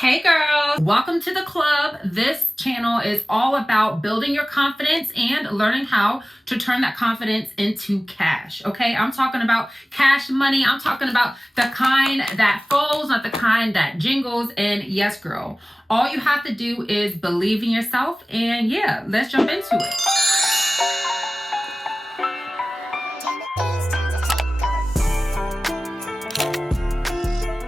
Hey girls, welcome to the club. This channel is all about building your confidence and learning how to turn that confidence into cash. Okay, I'm talking about cash money. I'm talking about the kind that folds, not the kind that jingles. And yes, girl, all you have to do is believe in yourself. And yeah, let's jump into it.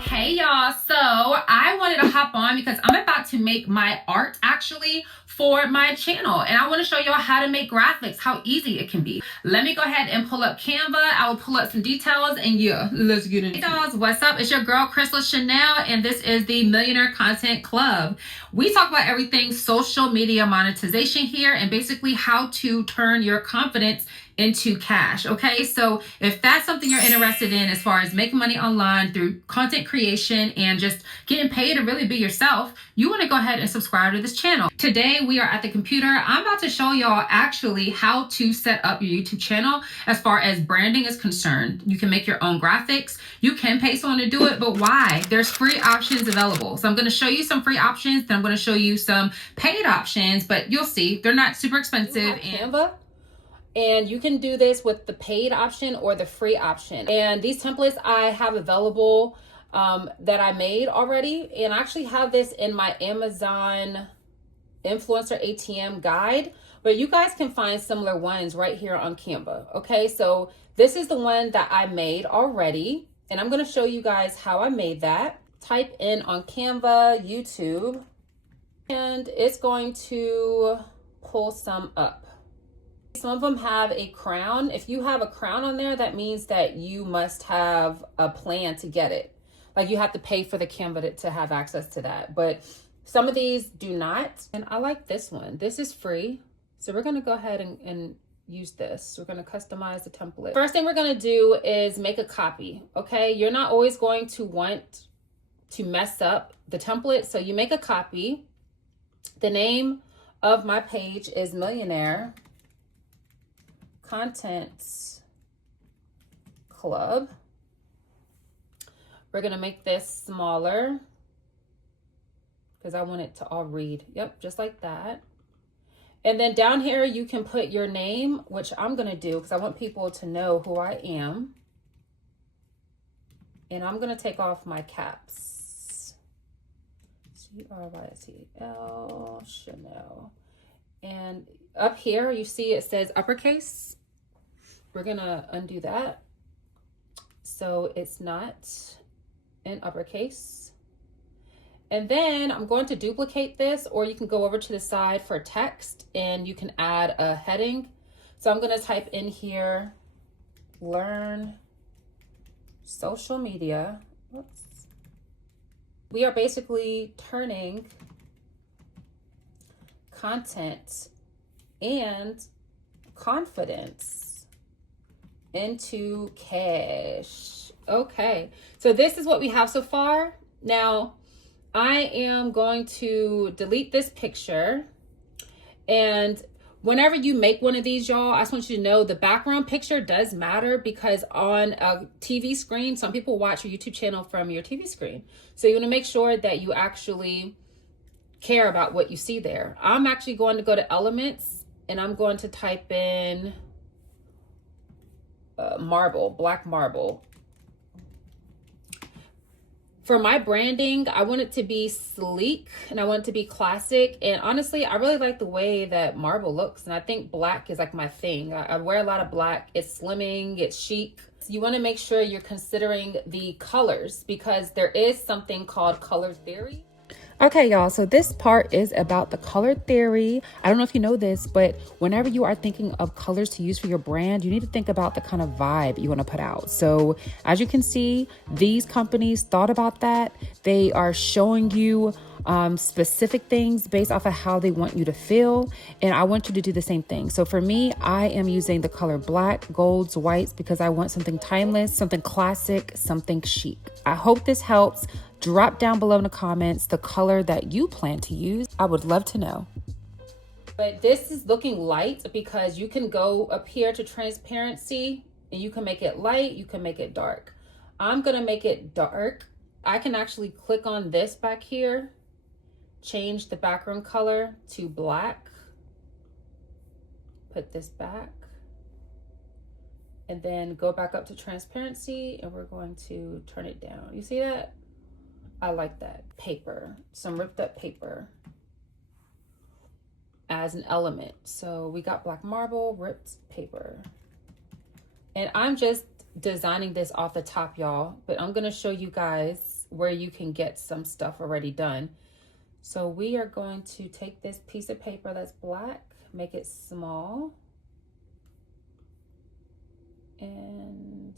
Hey y'all, so I wanted to hop on because I'm about to make my art actually for my channel, and I want to show y'all how to make graphics, how easy it can be. Let me go ahead and pull up Canva. I will pull up some details, and yeah, let's get into it. Hey guys, what's up? It's your girl Crystal Chanel, and this is the Millionaire Content Club. We talk about everything social media monetization here, and basically how to turn your confidence into cash. Okay, so if that's something you're interested in as far as making money online through content creation and just getting paid to really be yourself, you want to go ahead and subscribe to this channel. Today we are at the computer. I'm about to show y'all actually how to set up your YouTube channel as far as branding is concerned. You can make your own graphics. You can pay someone to do it, but why? There's free options available. So I'm going to show you some free options, then I'm going to show you some paid options, but you'll see they're not super expensive. Canva. And you can do this with the paid option or the free option. And these templates I have available that I made already. And I actually have this in my Amazon Influencer ATM guide. But you guys can find similar ones right here on Canva. Okay, so this is the one that I made already. And I'm going to show you guys how I made that. Type in on Canva, YouTube. And it's going to pull some up. Some of them have a crown. If you have a crown on there, that means that you must have a plan to get it. Like you have to pay for the Canva to have access to that. But some of these do not. And I like this one. This is free. So we're going to go ahead and use this. We're going to customize the template. First thing we're going to do is make a copy. Okay. You're not always going to want to mess up the template. So you make a copy. The name of my page is Millionaire Content Club. We're going to make this smaller because I want it to all read. Yep, just like that. And then down here you can put your name, which I'm going to do because I want people to know who I am. And I'm going to take off my caps. C-R-Y-T-L Chanel. And up here you see it says uppercase. We're gonna undo that so it's not in uppercase. And then I'm going to duplicate this, or you can go over to the side for text and you can add a heading. So I'm going to type in here, learn social media. Oops. We are basically turning content and confidence into cash. Okay, so this is what we have so far. Now I am going to delete this picture, and whenever you make one of these, y'all, I just want you to know the background picture does matter, because on a TV screen, some people watch your YouTube channel from your TV screen, so you want to make sure that you actually care about what you see there. I'm actually going to go to elements and I'm going to type in marble, black marble. For my branding, I want it to be sleek and I want it to be classic. And honestly, I really like the way that marble looks. And I think black is like my thing. I wear a lot of black. It's slimming, it's chic. You want to make sure you're considering the colors, because there is something called color theory. Okay, y'all, so this part is about the color theory. I don't know if you know this, but whenever you are thinking of colors to use for your brand, you need to think about the kind of vibe you want to put out. So as you can see, these companies thought about that. They are showing you specific things based off of how they want you to feel. And I want you to do the same thing. So for me, I am using the color black, golds, whites, because I want something timeless, something classic, something chic. I hope this helps. Drop down below in the comments the color that you plan to use. I would love to know. But this is looking light because you can go up here to transparency and you can make it light, you can make it dark. I'm gonna make it dark. I can actually click on this back here change the background color to black. Put this back. And then go back up to transparency, and we're going to turn it down. You see that? I like that. Paper, some ripped up paper as an element. So we got black marble, ripped paper. And I'm just designing this off the top, y'all, but I'm gonna show you guys where you can get some stuff already done. So we are going to take this piece of paper that's black, make it small, and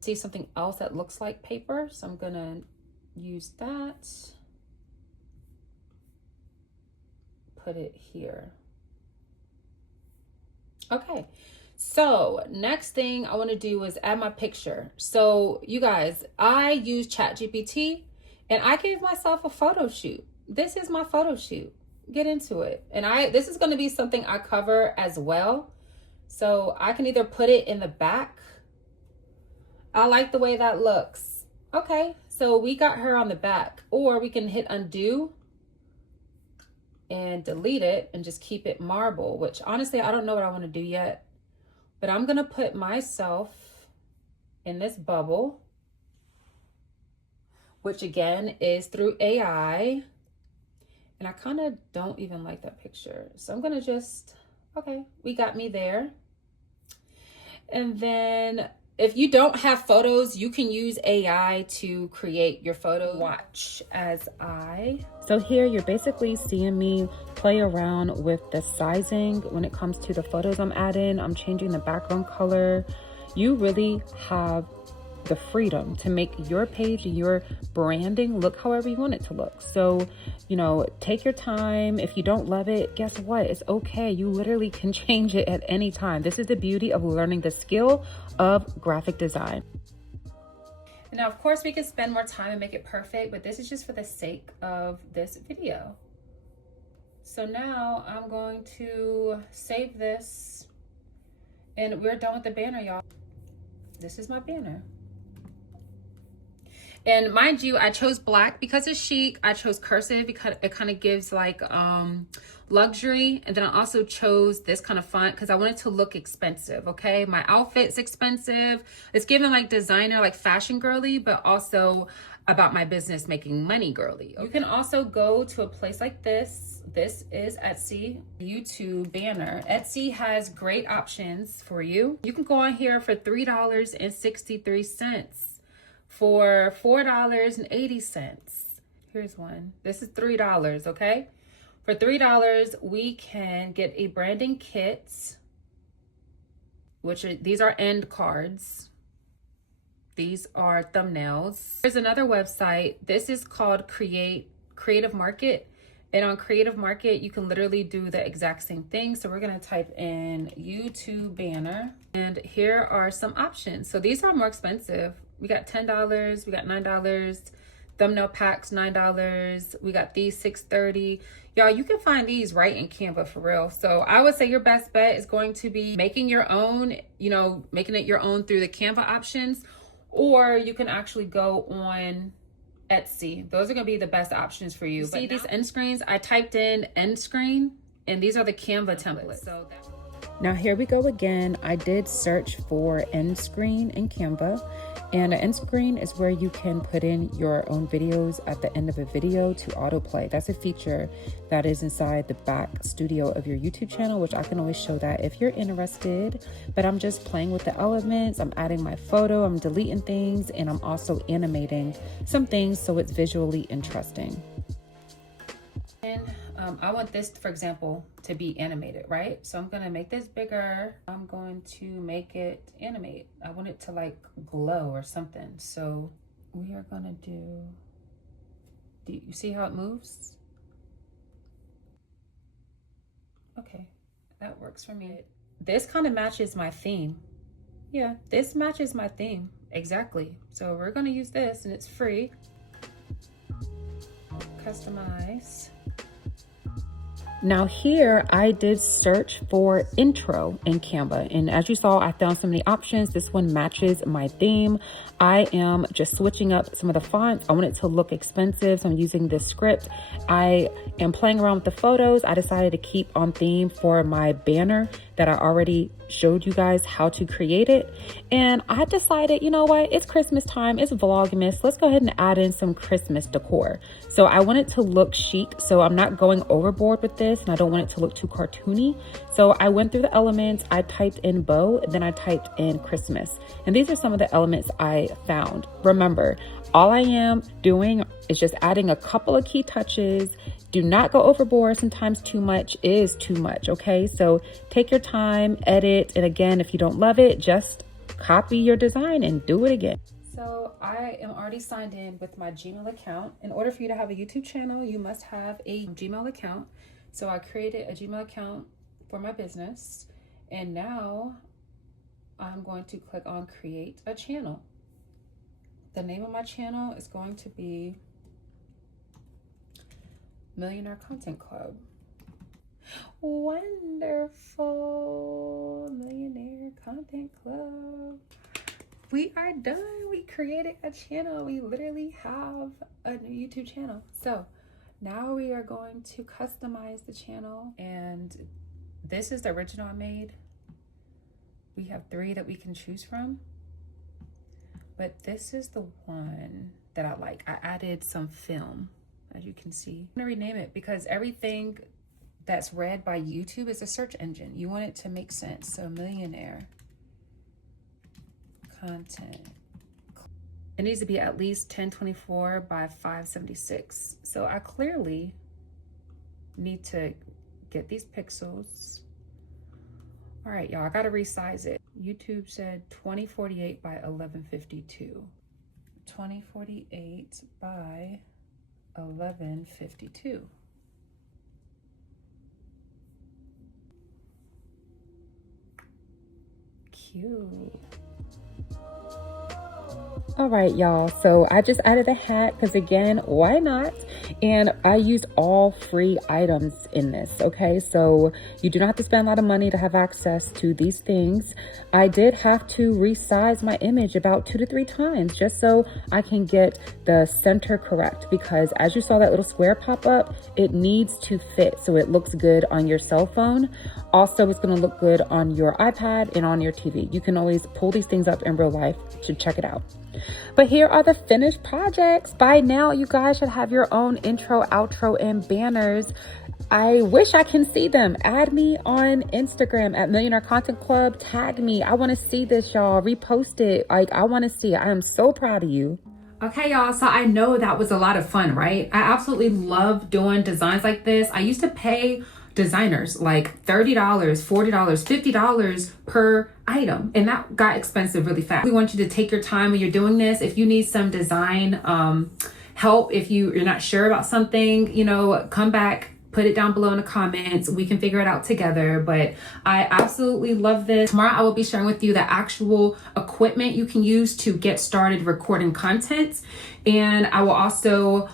see something else that looks like paper. So I'm gonna use that, put it here. Okay, so next thing I want to do is add my picture. So you guys, I use ChatGPT and I gave myself a photo shoot. This is my photo shoot. Get into it. And this is going to be something I cover as well. So I can either put it in the back. I like the way that looks. Okay, so we got her on the back, or we can hit undo and delete it and just keep it marble, which honestly, I don't know what I want to do yet, but I'm going to put myself in this bubble, which again is through AI. And I kind of don't even like that picture. So I'm going to just, okay, we got me there. And then if you don't have photos, you can use AI to create your photo. Watch as So here you're basically seeing me play around with the sizing when it comes to the photos I'm adding. I'm changing the background color. You really have the freedom to make your page, your branding look however you want it to look. So, you know, take your time. If you don't love it, guess what? It's okay. You literally can change it at any time. This is the beauty of learning the skill of graphic design. Now, of course, we can spend more time and make it perfect, but this is just for the sake of this video. So now I'm going to save this, and we're done with the banner, y'all. This is my banner. And mind you, I chose black because it's chic. I chose cursive because it kind of gives like luxury. And then I also chose this kind of font because I want it to look expensive, okay? My outfit's expensive. It's giving like designer, like fashion girly, but also about my business making money girly. Okay? You can also go to a place like this. This is Etsy, YouTube banner. Etsy has great options for you. You can go on here for $3.63. For $4.80. Here's one. This is $3, okay? For $3, we can get a branding kit, these are end cards. These are thumbnails. There's another website. This is called Creative Market. And on Creative Market, you can literally do the exact same thing. So we're gonna type in YouTube banner. And here are some options. So these are more expensive. We got $10, we got $9, thumbnail packs, $9. We got these $6.30. Y'all, you can find these right in Canva for real. So I would say your best bet is going to be making your own, you know, making it your own through the Canva options, or you can actually go on Etsy. Those are gonna be the best options for you. See these end screens? I typed in end screen, and these are the Canva templates. So now here we go again. I did search for end screen in Canva. And an end screen is where you can put in your own videos at the end of a video to autoplay. That's a feature that is inside the back studio of your YouTube channel, which I can always show that if you're interested. But I'm just playing with the elements. I'm adding my photo, I'm deleting things, and I'm also animating some things so it's visually interesting. And I want this, for example, to be animated, right? So I'm gonna make this bigger. I'm going to make it animate. I want it to like glow or something. So we are gonna do you see how it moves? Okay, that works for me. This kind of matches my theme. Yeah, this matches my theme, exactly. So we're gonna use this, and it's free. Customize. Now here I did search for intro in Canva, and as you saw, I found so many options. This one matches my theme. I am just switching up some of the fonts. I want it to look expensive, so I'm using this script. I am playing around with the photos. I decided to keep on theme for my banner that I already showed you guys how to create it. And I decided, you know what, it's Christmas time, it's Vlogmas. Let's go ahead and add in some Christmas decor. So I want it to look chic, so I'm not going overboard with this, and I don't want it to look too cartoony. So I went through the elements, I typed in bow, and then I typed in Christmas. And these are some of the elements I found. Remember, all I am doing is just adding a couple of key touches. Do not go overboard. Sometimes too much is too much, okay? So take your time, edit, and again, if you don't love it, just copy your design and do it again. So I am already signed in with my Gmail account. In order for you to have a YouTube channel, you must have a Gmail account. So I created a Gmail account for my business, and now I'm going to click on create a channel. The name of my channel is going to be Millionaire Content Club. Wonderful. Millionaire Content Club. We are done. We created a channel. We literally have a new YouTube channel. So now we are going to customize the channel, and this is the original I made. We have 3 that we can choose from, but this is the one that I like. I added some film, as you can see. I'm gonna rename it because everything that's read by YouTube is a search engine. You want it to make sense. So Millionaire Content. It needs to be at least 1024 by 576. So I clearly need to get these pixels. All right, y'all, I gotta resize it. YouTube said 2048 by 1152. 2048 by 1152. Cute. All right, y'all, so I just added a hat because, again, why not? And I used all free items in this, okay? So you do not have to spend a lot of money to have access to these things. I did have to resize my image about 2 to 3 times just so I can get the center correct, because as you saw that little square pop up, it needs to fit so it looks good on your cell phone. Also, it's going to look good on your iPad and on your TV. You can always pull these things up in real life to check it out. But here are the finished projects. By now, you guys should have your own intro, outro, and banners. I wish I can see them. Add me on Instagram at Millionaire Content Club. Tag me. I want to see this, y'all. Repost it. Like, I want to see it. I am so proud of you. Okay, y'all, so I know that was a lot of fun, right? I absolutely love doing designs like this. I used to pay designers like $30, $40, $50 per item, and that got expensive really fast. We want you to take your time when you're doing this. If you need some design help, if you're not sure about something, you know, come back, put it down below in the comments. We can figure it out together. But I absolutely love this. Tomorrow I will be sharing with you the actual equipment you can use to get started recording content, and I will also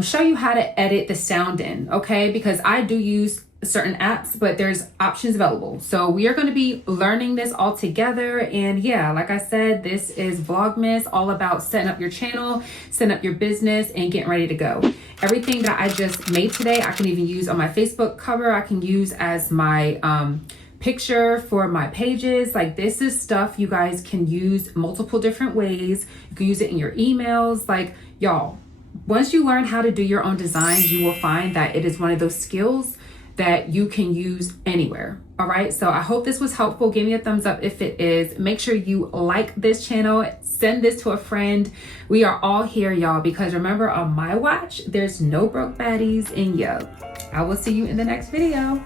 show you how to edit the sound in, okay? Because I do use certain apps, but there's options available. So we are going to be learning this all together. And yeah, like I said, this is Vlogmas, all about setting up your channel, setting up your business, and getting ready to go. Everything that I just made today, I can even use on my Facebook cover. I can use as my picture for my pages. Like, this is stuff you guys can use multiple different ways. You can use it in your emails. Like, y'all, once you learn how to do your own designs, you will find that it is one of those skills that you can use anywhere. All right, so I hope this was helpful. Give me a thumbs up if it is. Make sure you like this channel, send this to a friend. We are all here, y'all, because remember, on my watch, there's no broke baddies, and yo, I will see you in the next video.